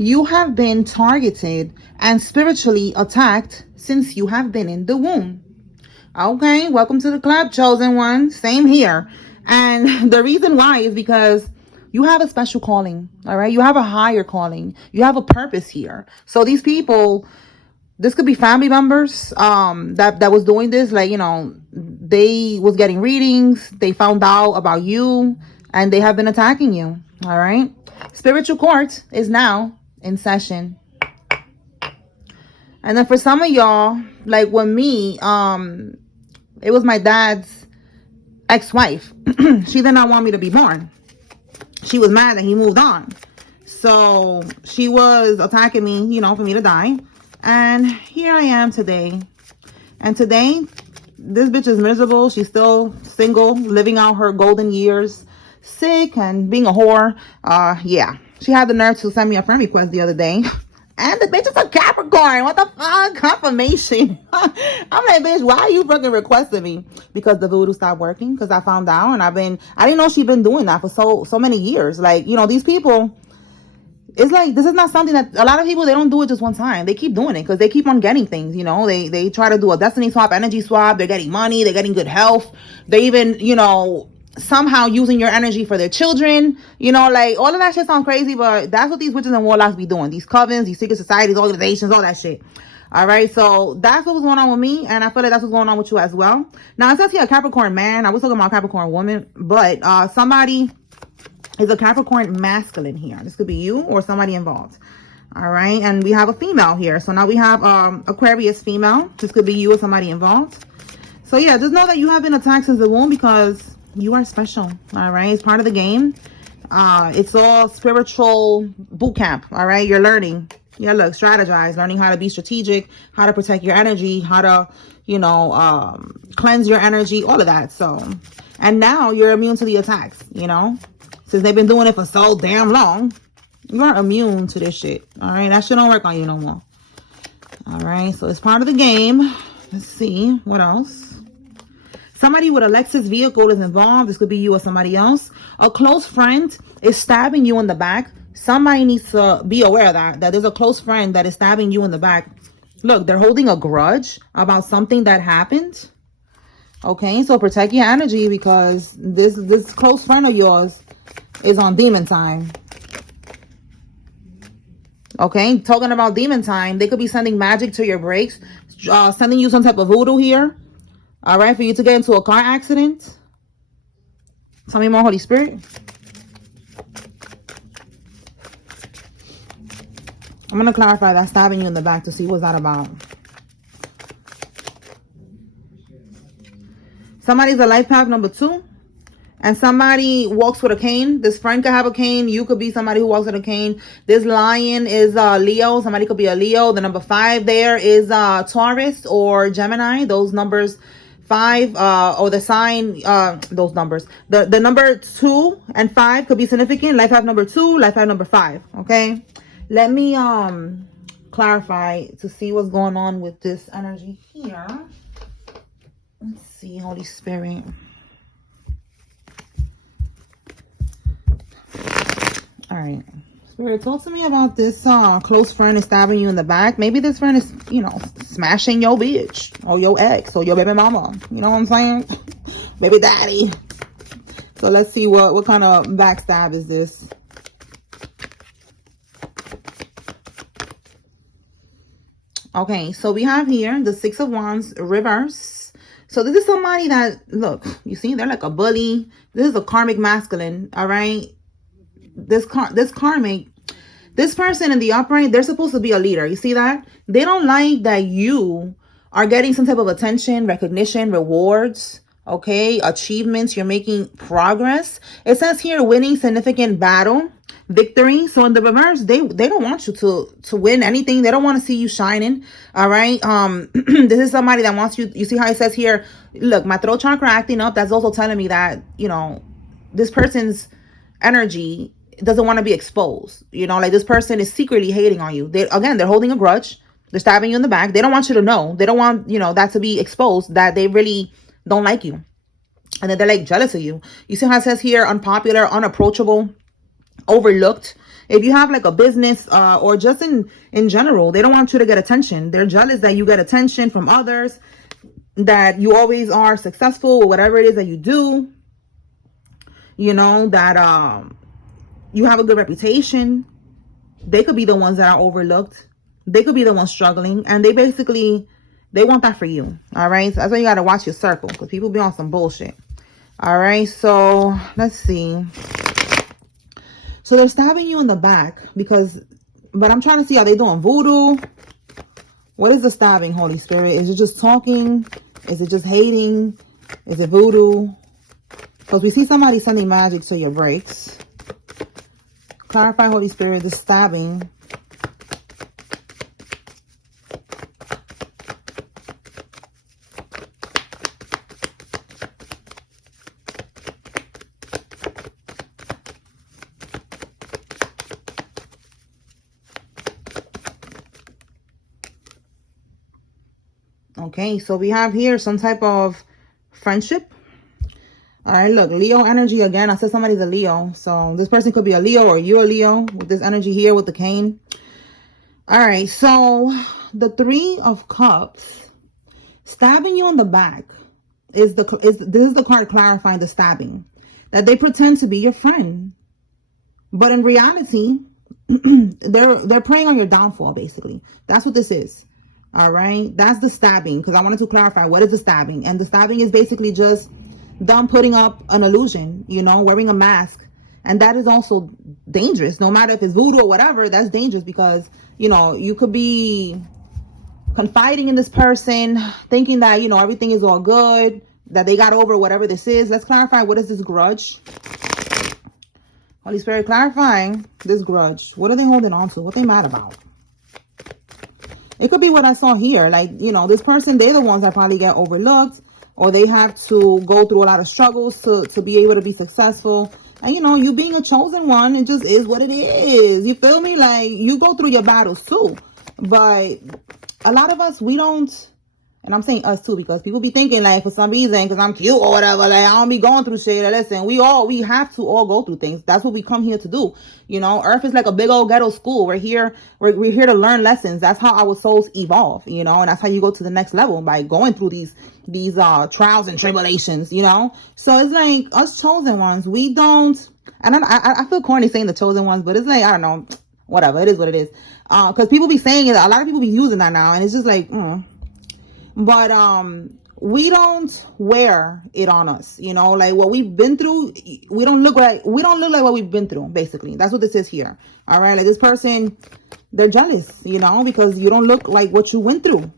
You have been targeted and spiritually attacked since you have been in the womb. Okay, welcome to the club, chosen one. Same here. And the reason why is because you have a special calling. All right, you have a higher calling. You have a purpose here. So these people, this could be family members that was doing this, like, they was getting readings, they found out about you, and they have been attacking you. All right, spiritual court is now in session. And then for some of y'all, like with me, it was my dad's ex-wife. She did not want me to be born. She was mad that he moved on. So she was attacking me, for me to die. And here I am today. And today, this bitch is miserable. She's still single, living out her golden years, sick and being a whore. Yeah. She had the nerve to send me a friend request the other day. And the bitch is a Capricorn. What the fuck? Confirmation. I'm like, bitch, why are you fucking requesting me? Because the voodoo stopped working. Because I found out. And I didn't know she'd been doing that for so many years. Like, these people, it's like, this is not something that, a lot of people, they don't do it just one time. They keep doing it because they keep on getting things, They try to do a destiny swap, energy swap. They're getting money. They're getting good health. They even, somehow using your energy for their children, like all of that shit sounds crazy, but that's what these witches and warlocks be doing. These covens, these secret societies, organizations, all that shit. All right, so that's what was going on with me, and I feel like that's what's going on with you as well. Now, it says here a Capricorn man. I was talking about Capricorn woman, but somebody is a Capricorn masculine here. This could be you or somebody involved. All right, and we have a female here. So now we have Aquarius female. This could be you or somebody involved. So yeah, just know that you have been attacked since the womb because you are special. All right, it's part of the game. It's all spiritual boot camp. All right, you're learning. Yeah, look, strategize, learning how to be strategic, how to protect your energy, how to, cleanse your energy, all of that. So, and now you're immune to the attacks, since they've been doing it for so damn long. You are immune to this shit. All right, that shit don't work on you no more. All right, so it's part of the game. Let's see what else. Somebody with a Lexus vehicle is involved. This could be you or somebody else. A close friend is stabbing you in the back. Somebody needs to be aware of that there's a close friend that is stabbing you in the back. Look, they're holding a grudge about something that happened. Okay, so protect your energy because this close friend of yours is on demon time. Okay, talking about demon time, they could be sending magic to your brakes, sending you some type of voodoo here. All right, for you to get into a car accident. Tell me more, Holy Spirit. I'm going to clarify that stabbing you in the back to see what's that about. Somebody's a life path number 2. And somebody walks with a cane. This friend could have a cane. You could be somebody who walks with a cane. This lion is Leo. Somebody could be a Leo. The number 5 there is Taurus or Gemini. Those numbers 5 or the sign, those numbers. The number 2 and 5 could be significant. Life path number 2, life path number 5. Okay. Let me clarify to see what's going on with this energy here. Let's see, Holy Spirit. All right, Spirit, talk to me about this close friend is stabbing you in the back. Maybe this friend is, smashing your bitch or your ex or your baby mama. You know what I'm saying? Baby daddy. So let's see what kind of backstab is this. Okay, so we have here the 6 of Wands reverse. So this is somebody that, look, you see, they're like a bully. This is a karmic masculine, all right? This karmic, this person in the upright, they're supposed to be a leader. You see that? They don't like that you are getting some type of attention, recognition, rewards, okay, achievements. You're making progress. It says here winning significant battle, victory. So in the reverse, they don't want you to win anything. They don't want to see you shining. All right. This is somebody that wants you. You see how it says here, look, my throat chakra acting up. That's also telling me that, this person's energy doesn't want to be exposed. Like this person is secretly hating on you. They're holding a grudge. They're stabbing you in the back. They don't want you to know. They don't want, that to be exposed, that they really don't like you. And then they're like jealous of you. You see how it says here, unpopular, unapproachable, overlooked. If you have like a business or just in general, they don't want you to get attention. They're jealous that you get attention from others, that you always are successful with whatever it is that you do, you know, that you have a good reputation. They could be the ones that are overlooked. They could be the ones struggling, and they want that for you. All right, so that's why you got to watch your circle, because people be on some bullshit. All right, so let's see. So they're stabbing you in the back but I'm trying to see, are they doing voodoo? What is the stabbing, Holy Spirit? Is it just talking? Is it just hating? Is it voodoo? Because we see somebody sending magic to your brakes. Clarify, Holy Spirit, the stabbing. Okay, so we have here some type of friendship. All right, look, Leo energy again. I said somebody's a Leo. So this person could be a Leo, or you're a Leo with this energy here with the cane. All right, so the Three of Cups, stabbing you on the back, this is the card clarifying the stabbing. That they pretend to be your friend, but in reality, they're preying on your downfall, basically. That's what this is. All right, that's the stabbing, because I wanted to clarify what is the stabbing. And the stabbing is basically just them putting up an illusion, you know, wearing a mask. And that is also dangerous. No matter if it's voodoo or whatever, that's dangerous, because, you know, you could be confiding in this person, thinking that, you know, everything is all good, that they got over whatever this is. Let's clarify, what is this grudge? Holy Spirit, clarifying this grudge. What are they holding on to? What are they mad about? It could be what I saw here. Like, you know, this person, they're the ones that probably get overlooked, or they have to go through a lot of struggles to be able to be successful. And, you know, you being a chosen one, it just is what it is. You feel me? Like, you go through your battles too. But a lot of us, we don't, and I'm saying us too, because people be thinking like, for some reason, because I'm cute or whatever, like I don't be going through shit. Listen, we have to all go through things. That's what we come here to do. You know, Earth is like a big old ghetto school. We're here to learn lessons. That's how our souls evolve, you know, and that's how you go to the next level, by going through these trials and tribulations, you know. So it's like, us chosen ones, we don't, and I feel corny saying the chosen ones, but it's like, I don't know, whatever, it is what it is. Because people be saying it, a lot of people be using that now, and it's just like, But we don't wear it on us, you know, like what we've been through. We don't look like what we've been through, basically. That's what this is here. All right, like this person, they're jealous, you know, because you don't look like what you went through.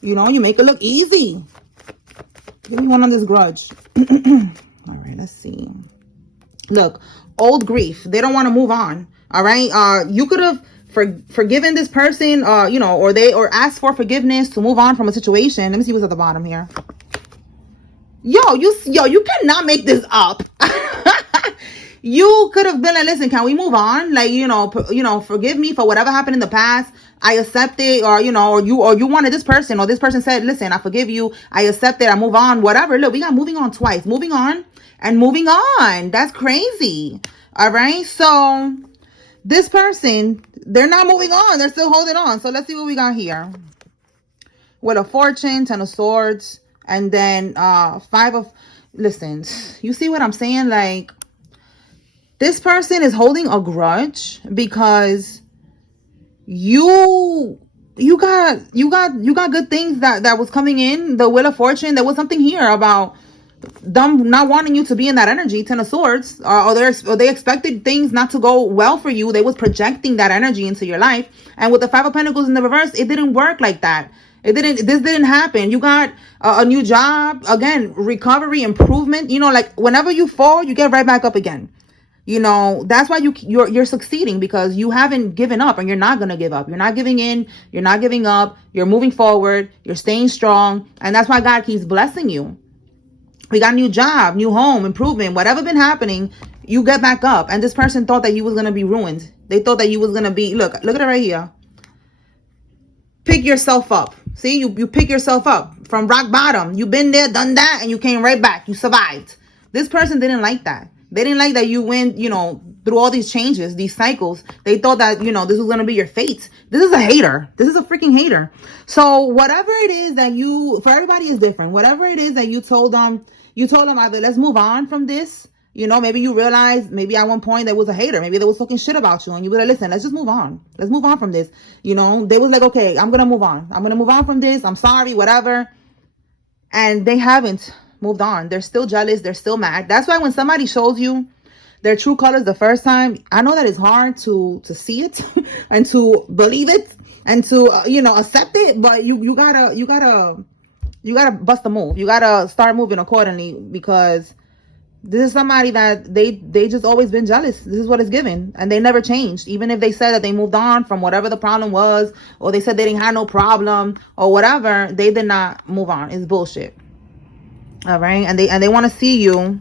You know, you make it look easy. Give me one on this grudge. All right, let's see. Look, old grief. They don't want to move on. All right. You could have forgiven this person, you know, or asked for forgiveness to move on from a situation. Let me see what's at the bottom here. Yo, you cannot make this up. You could have been like, listen, can we move on? Like, you know, forgive me for whatever happened in the past. I accept it, or, you know, or you wanted this person, or this person said, listen, I forgive you. I accept it. I move on, whatever. Look, we got moving on twice, moving on and moving on. That's crazy. All right. So this person, they're not moving on. They're still holding on. So let's see what we got here. With a fortune, 10 of swords, and then listen, you see what I'm saying? Like, this person is holding a grudge because you got good things that was coming in. The Wheel of Fortune, there was something here about them not wanting you to be in that energy. 10 of swords, or they expected things not to go well for you. They was projecting that energy into your life. And with the 5 of Pentacles in the reverse, it didn't work like that. This didn't happen. You got a new job, again, recovery, improvement. You know, like whenever you fall, you get right back up again. You know, that's why you're succeeding, because you haven't given up, and you're not going to give up. You're not giving in. You're not giving up. You're moving forward. You're staying strong. And that's why God keeps blessing you. We got a new job, new home, improvement, whatever been happening, you get back up. And this person thought that you was going to be ruined. They thought that you was going to be, look at it right here. Pick yourself up. See, you pick yourself up from rock bottom. You've been there, done that, and you came right back. You survived. This person didn't like that. They didn't like that you went, you know, through all these changes, these cycles. They thought that, you know, this was going to be your fate. This is a hater. This is a freaking hater. So whatever it is that you, for everybody is different. Whatever it is that you told them either let's move on from this. You know, maybe you realize maybe at one point there was a hater. Maybe they was talking shit about you and you would have listened. Let's just move on. Let's move on from this. You know, they was like, okay, I'm going to move on. I'm going to move on from this. I'm sorry, whatever. And they haven't moved on. They're still jealous. They're still mad. That's why when somebody shows you their true colors the first time, I know that it's hard to see it and to believe it and to, you know, accept it. But you gotta bust a move. You gotta start moving accordingly, because this is somebody that they just always been jealous. This is what it's given. And they never changed. Even if they said that they moved on from whatever the problem was, or they said they didn't have no problem or whatever, they did not move on. It's bullshit. All right. And they want to see you.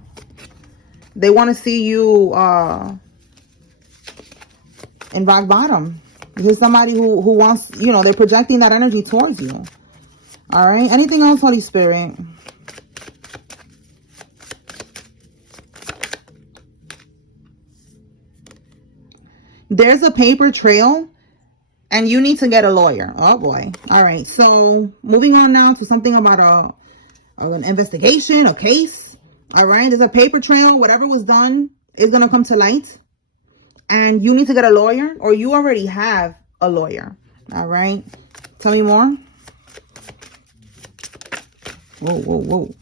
They want to see you in rock bottom. This is somebody who wants, you know, they're projecting that energy towards you. All right. Anything else, Holy Spirit? There's a paper trail and you need to get a lawyer. Oh boy. All right. So moving on now to something about an investigation, a case. All right. There's a paper trail. Whatever was done is going to come to light. And you need to get a lawyer, or you already have a lawyer. All right. Tell me more. Whoa, whoa, whoa.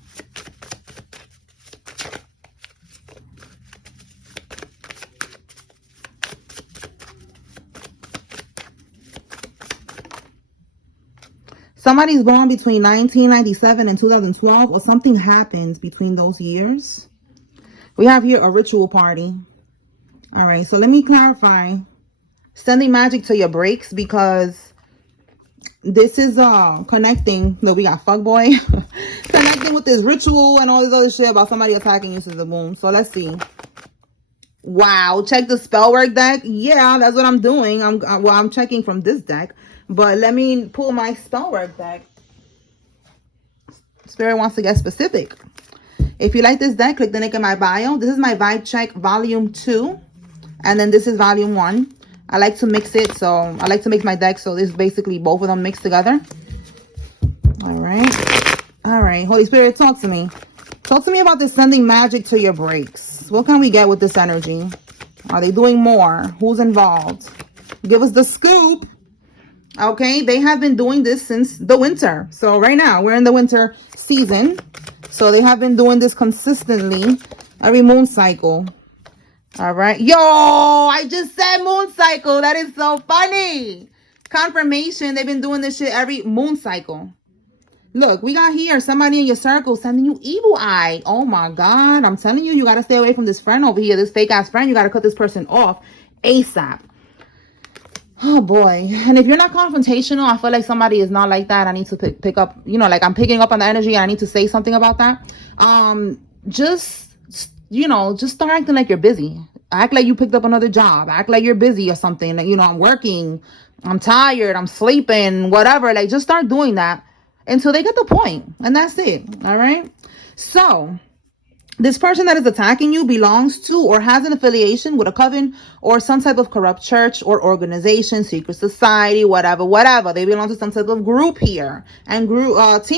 Somebody's born between 1997 and 2012, or something happens between those years. We have here a ritual party. All right, so let me clarify. Sending magic to your breaks, because this is connecting. No, we got fuckboy. Connecting with this ritual and all this other shit about somebody attacking you since the womb. So let's see. Wow, check the spell work deck. Yeah, that's what I'm doing. I'm checking from this deck. But let me pull my spell work deck. Spirit wants to get specific. If you like this deck, click the link in my bio. This is my vibe check volume 2. And then this is volume 1. I like to mix it. So I like to mix my deck. So this is basically both of them mixed together. All right. All right. Holy Spirit, talk to me. Talk to me about this sending magic to your breaks. What can we get with this energy? Are they doing more? Who's involved? Give us the scoop. Okay, they have been doing this since the winter. So right now, we're in the winter season. So they have been doing this consistently every moon cycle. All right. Yo, I just said moon cycle. That is so funny. Confirmation. They've been doing this shit every moon cycle. Look, we got here somebody in your circle sending you evil eye. Oh my God. I'm telling you, you got to stay away from this friend over here. This fake ass friend. You got to cut this person off ASAP. Oh boy. And if you're not confrontational, I feel like somebody is not like that. I need to pick up, you know, like I'm picking up on the energy. And I need to say something about that. Just, you know, just start acting like you're busy. Act like you picked up another job. Act like you're busy or something. Like, you know, I'm working, I'm tired, I'm sleeping, whatever. Like, just start doing that until they get the point. And that's it. All right. So this person that is attacking you belongs to or has an affiliation with a coven or some type of corrupt church or organization, secret society, whatever. They belong to some type of group here. And group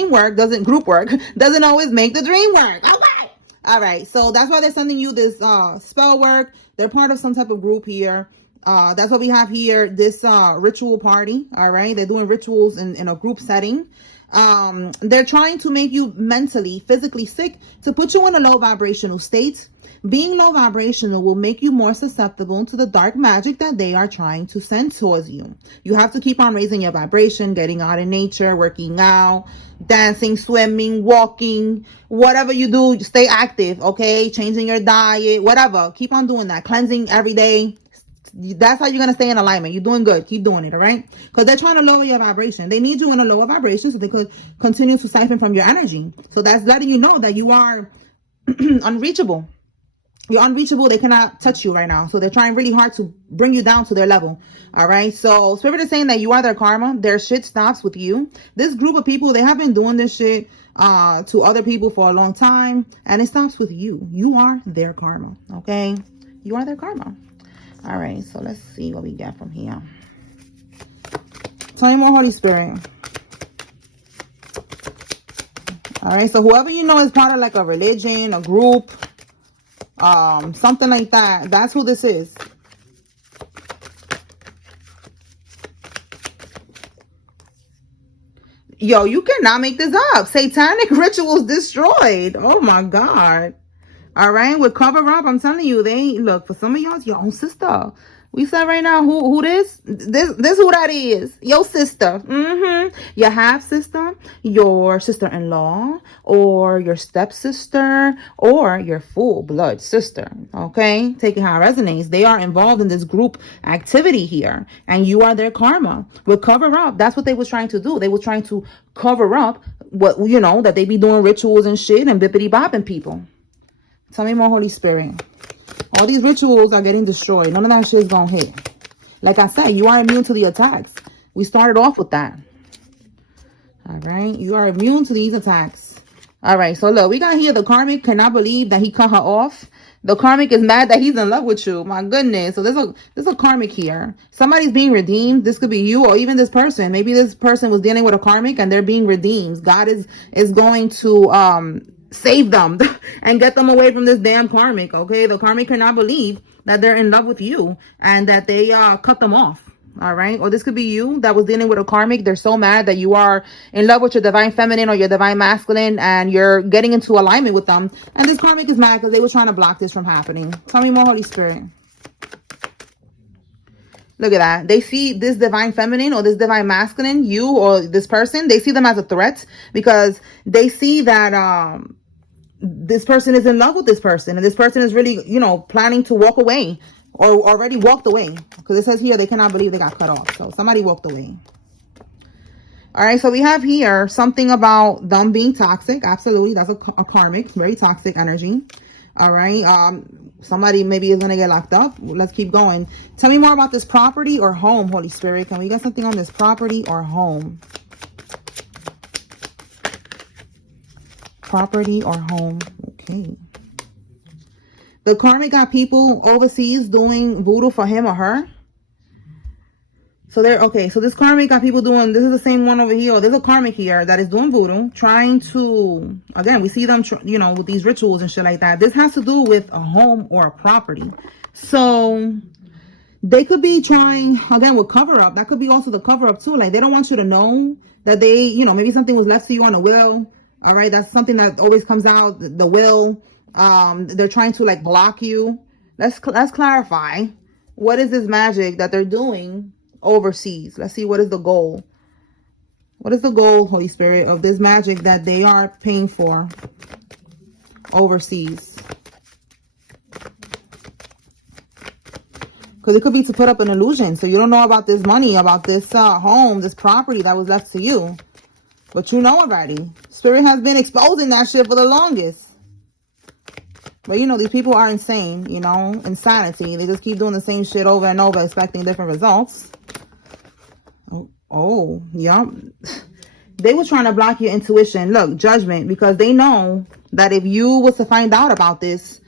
work doesn't always make the dream work. Okay. All right. So that's why they're sending you this spell work. They're part of some type of group here. That's what we have here. This ritual party. All right. They're doing rituals in a group setting. They're trying to make you mentally, physically sick to put you in a low vibrational state. Being low vibrational will make you more susceptible to the dark magic that they are trying to send towards you. You have to keep on raising your vibration, getting out in nature, working out, dancing, swimming, walking, whatever you do, stay active, okay? Changing your diet, whatever. Keep on doing that. Cleansing every day. That's how you're going to stay in alignment. You're doing good. Keep doing it, all right? Because they're trying to lower your vibration. They need you in a lower vibration so they could continue to siphon from your energy. So that's letting you know that you are unreachable. You're unreachable. They cannot touch you right now. So they're trying really hard to bring you down to their level. All right. So Spirit is saying that you are their karma. Their shit stops with you. This group of people, they have been doing this shit to other people for a long time. And it stops with you. You are their karma. Okay. You are their karma. All right, so let's see what we get from here. Tell me more, Holy Spirit. All right, so whoever you know is part of like a religion, a group, something like that. That's who this is. Yo, you cannot make this up. Satanic rituals destroyed. Oh my God. All right, with cover up, I'm telling you, they ain't, look, for some of y'all, it's your own sister. We said right now, who this who that is? Your sister. Your half sister, your sister-in-law, or your stepsister, or your full blood sister. Okay, taking how it resonates. They are involved in this group activity here, and you are their karma. With cover up, that's what they was trying to do. They were trying to cover up what, you know, that they be doing rituals and shit and bippity bopping people. Tell me more, Holy Spirit. All these rituals are getting destroyed. None of that shit is going to hit. Like I said, you are immune to the attacks. We started off with that. All right. You are immune to these attacks. All right. So look, we got here the karmic cannot believe that he cut her off. The karmic is mad that he's in love with you. My goodness. So there's a karmic here. Somebody's being redeemed. This could be you or even this person. Maybe this person was dealing with a karmic and they're being redeemed. God is going to save them and get them away from this damn karmic. Okay, the karmic cannot believe that they're in love with you and that they cut them off. All right, or this could be you that was dealing with a karmic. They're so mad that you are in love with your divine feminine or your divine masculine and you're getting into alignment with them, and this karmic is mad because they were trying to block this from happening. Tell me more, Holy Spirit. Look at that. They see this divine feminine or this divine masculine, you or this person, they see them as a threat because they see that this person is in love with this person and this person is really, you know, planning to walk away or already walked away, because it says here they cannot believe they got cut off. So somebody walked away. All right, so we have here something about them being toxic. Absolutely, that's a karmic, very toxic energy. All right, somebody maybe is gonna get locked up. Let's keep going. Tell me more about this property or home, Holy Spirit. Can we get something on this property or home? Property or home. Okay. The karmic got people overseas doing voodoo for him or her. So they're okay. So this karmic got people doing, this is the same one over here. There's a karmic here that is doing voodoo, trying to, again, we see them, you know, with these rituals and shit like that. This has to do with a home or a property. So they could be trying, again, with cover up. That could be also the cover up too. Like they don't want you to know that they, you know, maybe something was left to you on a will. All right. That's something that always comes out, the will. They're trying to like block you. Let's clarify. What is this magic that they're doing overseas? Let's see, what is the goal? What is the goal, Holy Spirit, of this magic that they are paying for overseas? Because it could be to put up an illusion. So you don't know about this money, about this home, this property that was left to you. But you know already. Spirit has been exposing that shit for the longest. But you know, these people are insane, you know, insanity. They just keep doing the same shit over and over, expecting different results. Oh, yeah. They were trying to block your intuition. Look, judgment, because they know that if you was to find out about this,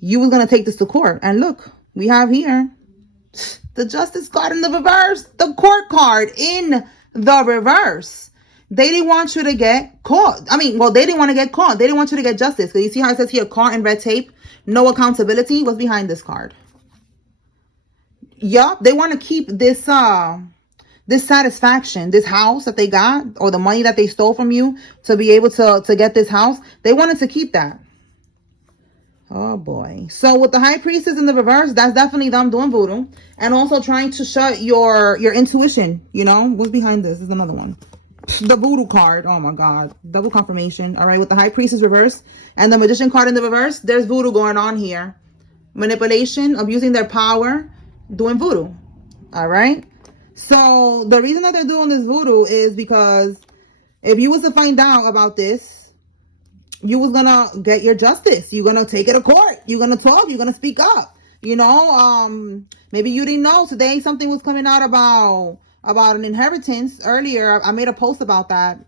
you was going to take this to court. And look, we have here the justice card in the reverse, the court card in the reverse. They didn't want you to get caught. I mean, well, they didn't want to get caught. They didn't want you to get justice. Because you see how it says here, caught in red tape, no accountability. What's behind this card? Yup, they want to keep this this satisfaction, this house that they got, or the money that they stole from you to be able to get this house. They wanted to keep that. Oh boy. So with the high priestess in the reverse, that's definitely them doing voodoo and also trying to shut your intuition. You know, what's behind this? This is another one. The voodoo card. Oh my God. Double confirmation. All right. With the high priestess reverse and the magician card in the reverse, there's voodoo going on here. Manipulation, abusing their power, doing voodoo. All right. So the reason that they're doing this voodoo is because if you was to find out about this, you was gonna get your justice. You're gonna take it to court. You're gonna talk. You're gonna speak up. You know, maybe you didn't know today something was coming out about an inheritance earlier. I made a post about that.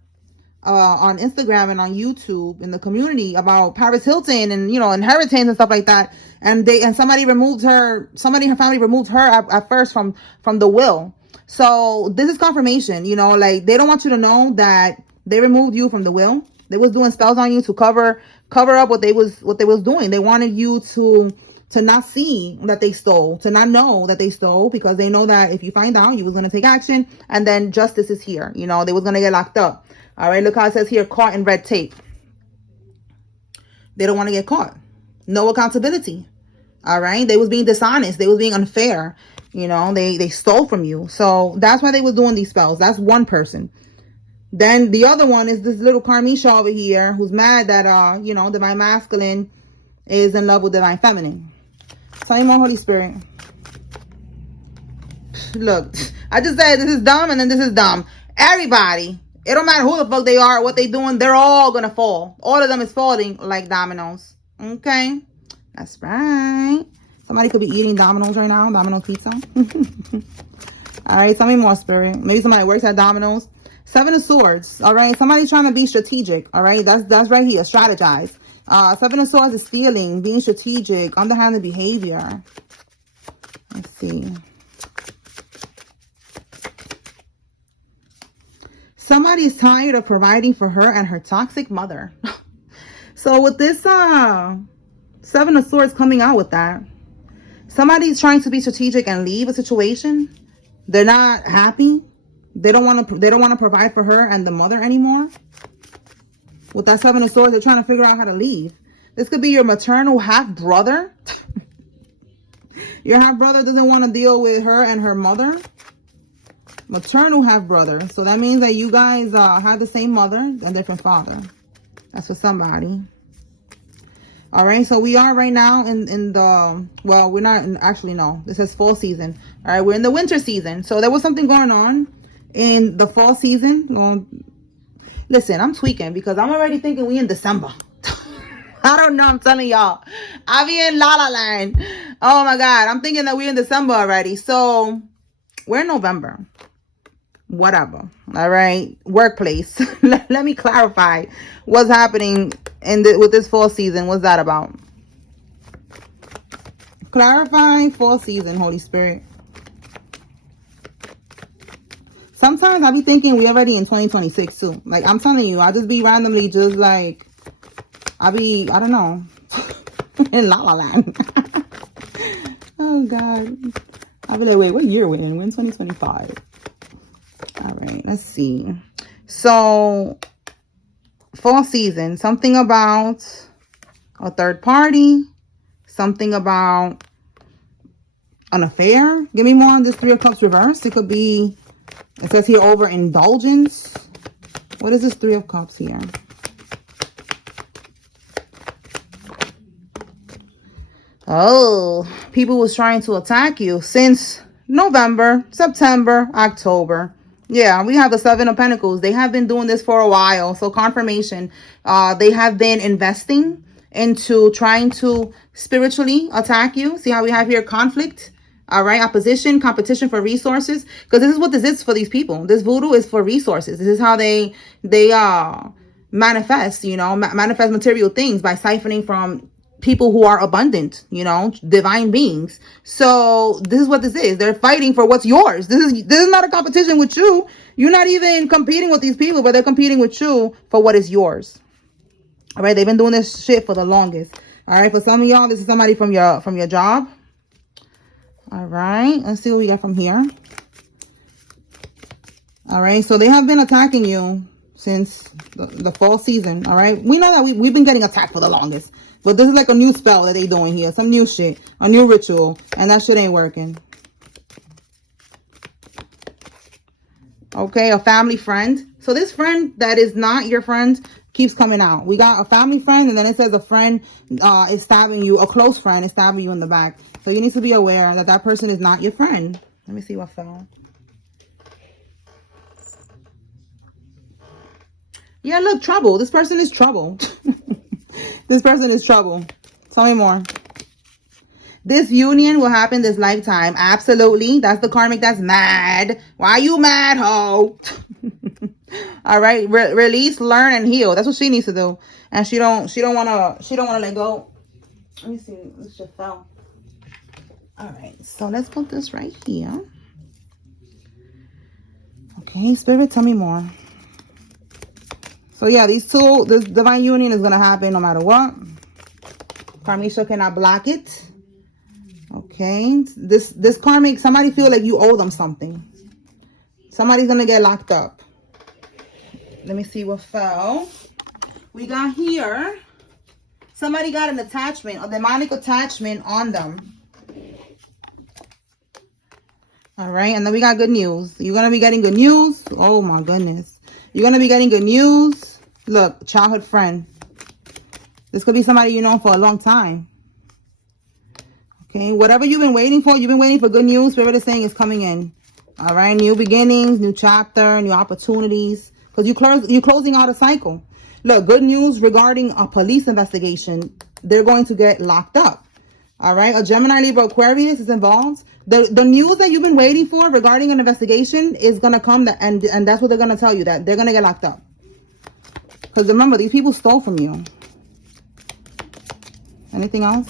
on Instagram and on YouTube in the community about Paris Hilton and, you know, inheritance and stuff like that. And somebody in her family removed her at first from the will. So this is confirmation, you know, like they don't want you to know that they removed you from the will. They was doing spells on you to cover up what they was doing. They wanted you to not see that they stole, to not know that they stole, because they know that if you find out, you was going to take action, and then justice is here. You know, they was going to get locked up. All right, look how it says here, caught in red tape. They don't want to get caught. No accountability. All right, they was being dishonest. They was being unfair. You know, they stole from you. So that's why they was doing these spells. That's one person. Then the other one is this little Carmisha over here who's mad that, you know, divine masculine is in love with divine feminine. Tell me more, Holy Spirit. Look, I just said this is dumb and then this is dumb. Everybody, it don't matter who the fuck they are, what they doing, they're all gonna fall. All of them is falling like dominoes. Okay? That's right. Somebody could be eating Domino's right now. Domino's pizza. All right, tell me more, Spirit. Maybe somebody works at Domino's. Seven of Swords. All right, somebody's trying to be strategic. All right, that's right here. Strategize. Seven of Swords is stealing, being strategic, underhanded behavior. Let's see. Somebody is tired of providing for her and her toxic mother. So with this Seven of Swords coming out with that, somebody's trying to be strategic and leave a situation. They're not happy. They don't want to provide for her and the mother anymore. With that Seven of Swords, they're trying to figure out how to leave. This could be your maternal half-brother. Your half-brother doesn't want to deal with her and her mother. Maternal half-brother. So that means that you guys have the same mother and different father. That's for somebody. All right, so we are right now in the, well, we're not actually, no, this is fall season. All right, we're in the winter season. So there was something going on in the fall season. Well, listen, I'm tweaking because I'm already thinking we in December. I don't know, I'm telling y'all. I be in La La Land. Oh my God, I'm thinking that we're in December already. So we're in November. Whatever. All right, workplace. Let me clarify what's happening with this fall season. What's that about? Clarify fall season, Holy Spirit. Sometimes I be thinking we already in 2026 too. Like, I'm telling you, I just be randomly just like, I don't know, in La La Land. Oh God. I'll be like, wait, what year we're in? We're in 2025. All right, let's see. So, fall season, something about a third party, something about an affair. Give me more on this Three of Cups reverse. It could be, it says here, overindulgence. What is this Three of Cups here? Oh, people was trying to attack you since November, September, October. Yeah, we have the Seven of Pentacles. They have been doing this for a while. So confirmation, they have been investing into trying to spiritually attack you. See how we have here conflict? All right, opposition, competition for resources. Because this is what this is for these people. This voodoo is for resources. This is how they manifest, you know, manifest material things by siphoning from people who are abundant, you know, divine beings. So this is what this is. They're fighting for what's yours. This is not a competition with you. You're not even competing with these people, but they're competing with you for what is yours. All right, they've been doing this shit for the longest. All right, for some of y'all, this is somebody from your job. All right, let's see what we get from here. All right, so they have been attacking you since the fall season. All right, we know that we've been getting attacked for the longest. But this is like a new spell that they doing here. Some new shit. A new ritual. And that shit ain't working. Okay, a family friend. So this friend that is not your friend keeps coming out. We got a family friend, and then it says a friend is stabbing you. A close friend is stabbing you in the back. So you need to be aware that that person is not your friend. Let me see what fell. Yeah, look, trouble. This person is trouble. This person is trouble. Tell me more. This union will happen this lifetime. Absolutely. That's the karmic that's mad. Why you mad, ho? All right, release, learn, and heal. That's what she needs to do, and she don't wanna let go. Let me see. This just fell. All right, so let's put this right here. Okay, Spirit, tell me more. So yeah, this divine union is gonna happen no matter what. Karmisha cannot block it. Okay, this karmic, somebody feel like you owe them something. Somebody's gonna get locked up. Let me see what fell. We got here, somebody got an attachment, a demonic attachment on them. All right, and then we got good news. You're going to be getting good news. Oh, my goodness. You're going to be getting good news. Look, childhood friend. This could be somebody you know for a long time. Okay, whatever you've been waiting for, you've been waiting for good news. Spirit is saying is coming in. All right, new beginnings, new chapter, new opportunities. Because you're closing out a cycle. Look, good news regarding a police investigation. They're going to get locked up. All right, a Gemini, Libra, Aquarius is involved. The news that you've been waiting for regarding an investigation is going to come, and that's what they're going to tell you, that they're going to get locked up. Because remember, these people stole from you. Anything else?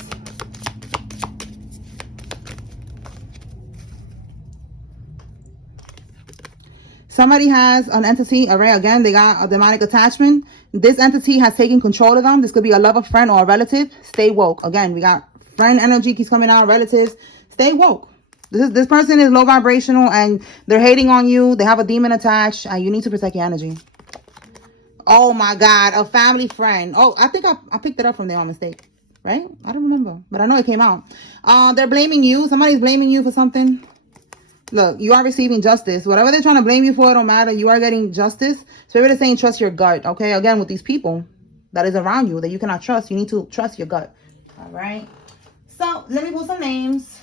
Somebody has an entity, all right, again, they got a demonic attachment. This entity has taken control of them. This could be a lover, friend, or a relative. Stay woke. Again, we got friend energy keeps coming out, relatives. Stay woke. This person is low vibrational and they're hating on you. They have a demon attached and you need to protect your energy. Oh my God, a family friend. Oh, I think I picked it up from there on mistake, right? I don't remember, but I know it came out. They're blaming you. Somebody's blaming you for something. Look, you are receiving justice. Whatever they're trying to blame you for, it don't matter. You are getting justice. Spirit is saying trust your gut, okay? Again, with these people that is around you that you cannot trust, you need to trust your gut, all right? So, let me pull some names.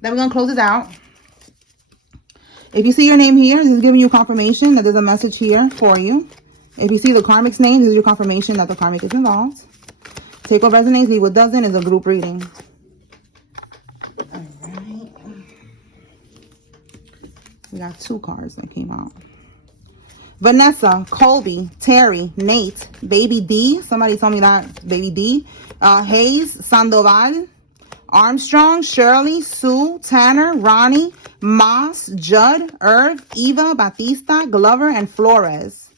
Then we're going to close this out. If you see your name here, this is giving you confirmation that there's a message here for you. If you see the karmic's name, this is your confirmation that the karmic is involved. Take what resonates, leave what doesn't. Is a group reading. All right. We got 2 cards that came out. Vanessa, Colby, Terry, Nate, Baby D. Somebody told me that. Baby D. Hayes, Sandoval, Armstrong, Shirley, Sue, Tanner, Ronnie, Moss, Judd, Irv, Eva, Batista, Glover, and Flores.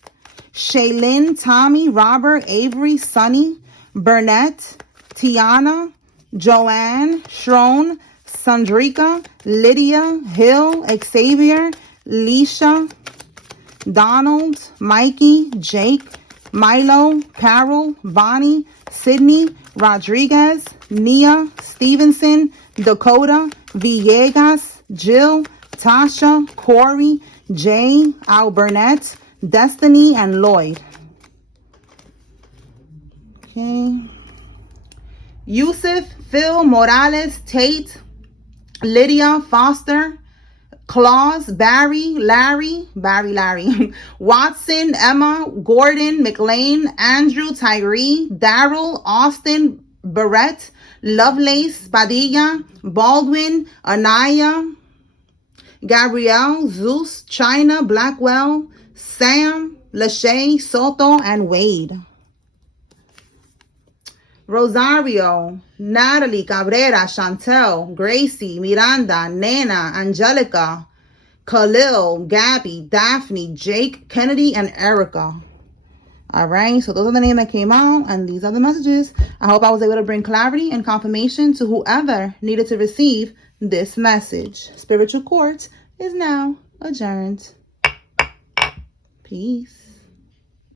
Shaylin, Tommy, Robert, Avery, Sonny, Burnett, Tiana, Joanne, Shrone, Sandrika, Lydia, Hill, Xavier, Leisha, Donald, Mikey, Jake, Milo, Carol, Bonnie, Sydney, Rodriguez, Nia, Stevenson, Dakota, Villegas, Jill, Tasha, Corey, Jay, Al Burnett, Destiny, and Lloyd. Okay. Yusuf, Phil, Morales, Tate, Lydia, Foster, Claus, Barry, Larry, Watson, Emma, Gordon, McLean, Andrew, Tyree, Daryl, Austin, Barrett, Lovelace, Padilla, Baldwin, Anaya, Gabrielle, Zeus, China, Blackwell, Sam, Lachey, Soto, and Wade. Rosario, Natalie, Cabrera, Chantel, Gracie, Miranda, Nana, Angelica, Khalil, Gabby, Daphne, Jake, Kennedy, and Erica. All right, so those are the names that came out, and these are the messages. I hope I was able to bring clarity and confirmation to whoever needed to receive this message. Spiritual Court is now adjourned. Peace.